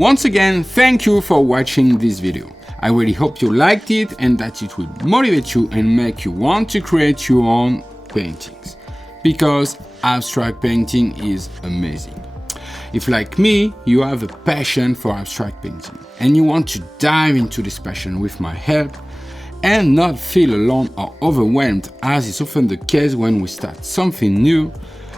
Once again, thank you for watching this video. I really hope you liked it and that it will motivate you and make you want to create your own paintings, because abstract painting is amazing. If, like me, you have a passion for abstract painting and you want to dive into this passion with my help and not feel alone or overwhelmed, as is often the case when we start something new,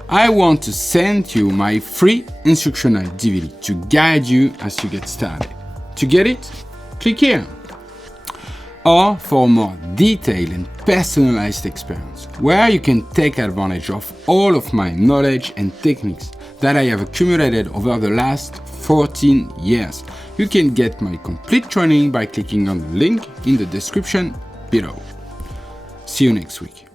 I want to send you my free instructional DVD to guide you as you get started. To get it, click here. Or for a more detailed and personalized experience, where you can take advantage of all of my knowledge and techniques that I have accumulated over the last 14 years. You can get my complete training by clicking on the link in the description below. See you next week.